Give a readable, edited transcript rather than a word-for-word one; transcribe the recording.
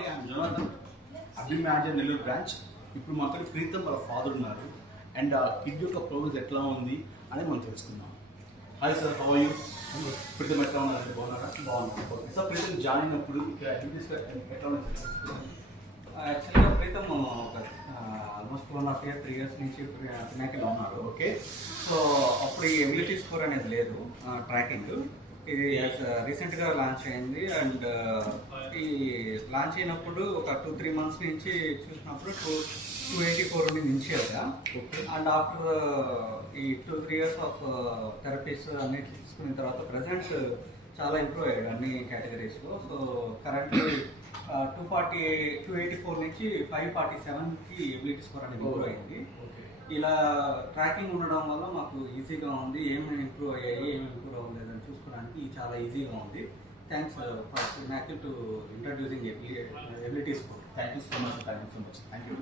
అండి, I'm Jonathan, admin manager Nellore branch. ఇప్పుడు మాతో ప్రీతం వాళ్ళ ఫాదర్ ఉన్నారు అండ్ ఆ కిడ్ యొక్క ప్రోగ్రెస్ ఎట్లా ఉంది అని మనం తెలుసుకుందాం. Hi sir, how are you? Pritam ఎట్లా ఉన్నారు? బాగున్నారా? బాగున్నారు. ఓకే సార్, ప్రీతం జాయిన్ అయినప్పుడు ఇక్కడ యాక్టివిటీస్ ఎట్లా ఉన్నాయి? యాక్చువల్గా ప్రీతం ఆల్మోస్ట్ 1.5 years 3 years నుంచి పినాకిలో ఉన్నారు. ఓకే. సో అప్పుడు ఈ ఎబిలిటీ స్కోర్ అనేది లేదు, ట్రాకింగ్. ఇది రీసెంట్గా లాంచ్ అయింది అండ్ ఈ లాంచ్ అయినప్పుడు ఒక 2-3 months నుంచి చూసినప్పుడు 284 నుంచి కదా. అండ్ ఆఫ్టర్ ఈ 2-3 years ఆఫ్ థెరపీస్ అన్ని తీసుకున్న తర్వాత ప్రజెంట్ చాలా ఇంప్రూవ్ అయ్యాడు అన్ని కేటగిరీస్లో. సో కరెంట్లీ 284 నుంచి 547కి ఎబిలిటీ స్కోర్ అనేది ఇంప్రూవ్ అయింది. ఇలా ట్రాకింగ్ ఉండడం వల్ల మాకు ఈజీగా ఉంది, ఏమేమి ఇంప్రూవ్ అయ్యాయి, ఏమి ఇంప్రూవ్ అవ్వలేదని చూసుకోవడానికి చాలా ఈజీగా ఉంది. Thanks for Pinnacle to introducing ability score. Thank you so much. Thank you.